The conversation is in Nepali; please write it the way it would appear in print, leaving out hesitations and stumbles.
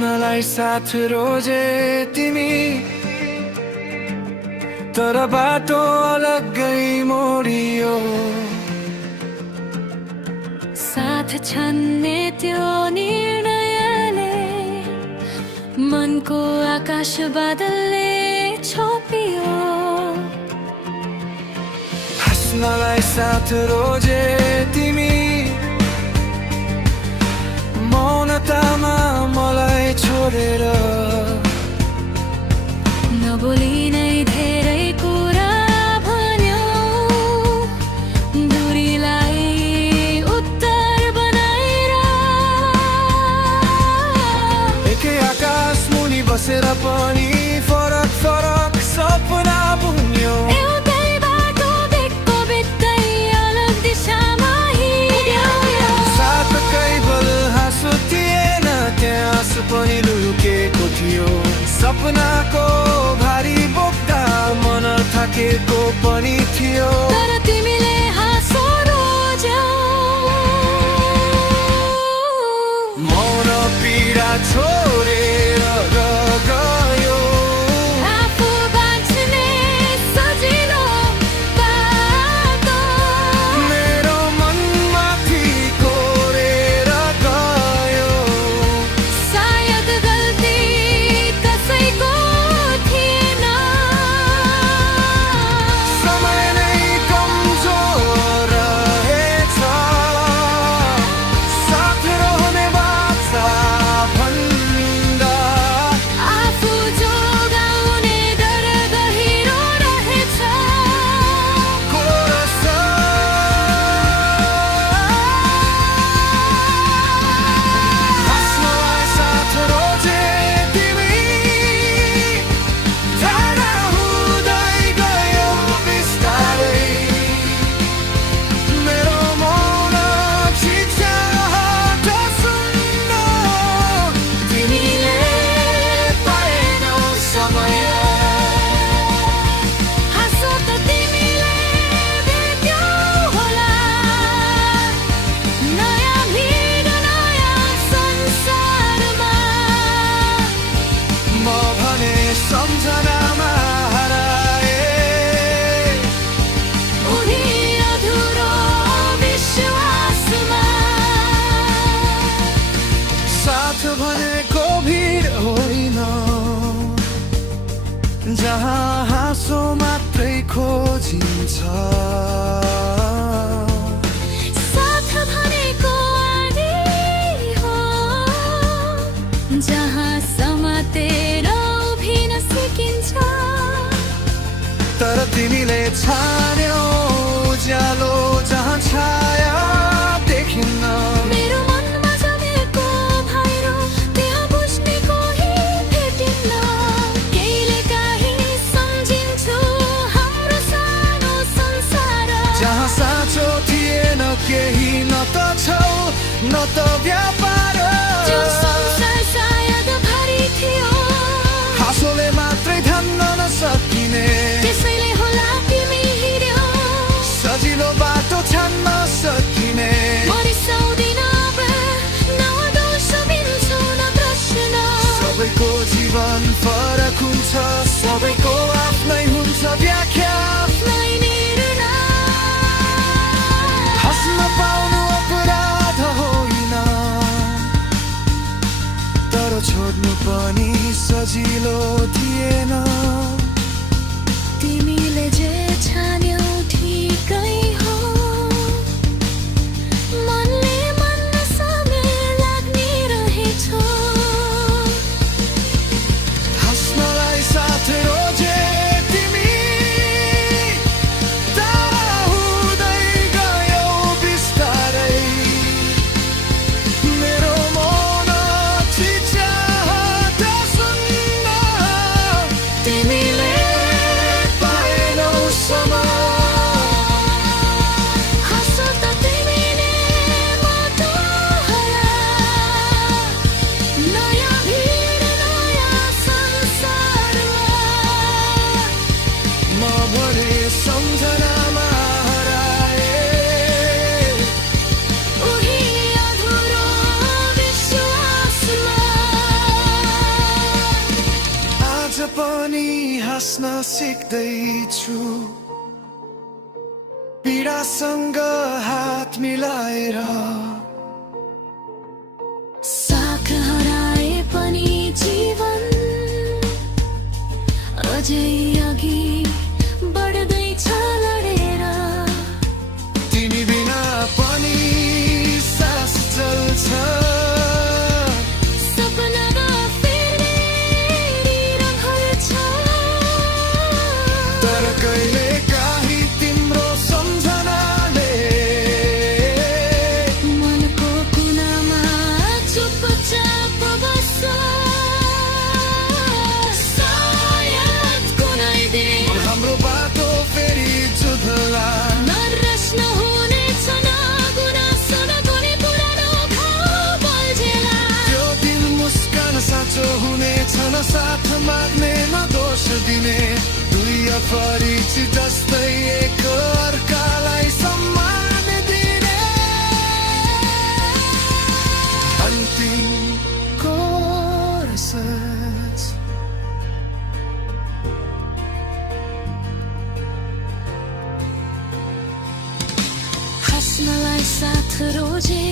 हाँस्नलाई साथ रोजे तिमी, तर बाटो अलग्गै मोडियो। साथ छन्ने त्यो निर्णयले मनको आकाश बादलले छोपियो। हाँस्नलाई साथ रोजे तिमी, मौनतामा मलाई छोडेर। नबोली नै धेरै कुरा भन्यो, दूरीलाई उत्तर बनाएर। एकै आकाश मुनि बसेर पनि फरक फरक सपना बुन्यो। एउटै बाटो बेको बेच्दै अलग दिशामा हिँड्यो। साथ कैवल हाँसो थिएन, त्यहाँ आँसु पनि लुकेको थियो। सपनाको भारी बोक्दा मन थाकेको पनि थियो। तर तिमीले हाँसो रोज्यौ। मौन पीडा छोडेर गयो। आफू बाँच्ने सजिलो बाटो मेरो मनमाथि कोरेर गयो। सायद गल्ती कसैको थिएन। समय नै कमजोर रहेछ, साथ रहने बाचा भन्दा। आफू जोगाउने डर गहिरो रहेछ। हाँस्नलाई साथ रोजे तिमी, टाढा हुँदै गयो बिस्तारै। मेरो मौन चिच्याहट सुन्न, तिमीले पाएनौ समय। हाँसो त तिमीले भेट्यौ होला, नयाँ भिड नयाँ संसारमा। म भने सम्झनामा हराए, उही अधुरो विश्वासमा। साथ भनेको भिड होइन, जहाँ हाँसो मात्रै खोजिन्छ। साथ भनेको आनी हो, जहाँ समातेर उभिन सिकिन्छ। तर तिमीले छान्यौ उज्यालो जहाँ छाया देखिन्न। मेरो मनमा जमेको भैरो त्यहाँ बुझ्ने कोही भेटिन्न। केहीले काहीँ सम्झिन्छु हाम्रो सानो संसार। जहाँ साँचो थिएन केही, न त छौ न त व्यापार। त्यो संसार सायद भारी थियो, हाँसोले मात्रै धान्न नसकिने। त्यसैले होला तिमी हिँड्यौ। सजिलो बाटो छान्न सकिने। मरिसाउँदिन अब, नयाँ दोष बिन्छौ न प्रश्न। सबैको जीवन फरक हुन्छ, सबैको आफ्नै हुन्छ व्याख्या। आफ्नै निर्णय। हाँस्न पाउनु अपराध होइन, तर छोड्नु पनि सजिलो थिएन। तिमीले जे छान्यौ ठिकै हो, मनले मान्न समय लाग्ने रहेछ। हाँस्नलाई साथ रोजे तिमी, टाढा हुँदै गयो बिस्तारै। मेरो मौन चिच्याहट सुन्न, तिमीले पाएनौ समय। हाँसो त तिमीले मात्र होला, नयाँ भिड नयाँ संसारमा। म भने सम्झनामा हराए, उही अधुरो विश्वासमा। पनि हाँस्न सिक्दैछु पीडासँग हात मिलाएर साथ हराए पनि जीवन अझै अघि बढ्दैछ लडेर तिमी बिना पनि सास चल्छ सपनामा फेरि रङहरू छ तर कहिले काहीँ तिम्रो सम्झनाले मनको कुनामा चुपचाप बस्छ सायद कुनै दिन हाम्रो बाटो फेरि जुध्ला नरस नहुनेछ न गुनासो न कुनै पुरानो घाउ बल्झेला त्यो दिन मुस्कान साँचो हुनेछ न साथ माग्ने न दोष दिने दुई अपरिचित जस्तै एक अर्कालाई सम्मान दिने अन्तिम कोरस हाँस्नलाई साथ रोजे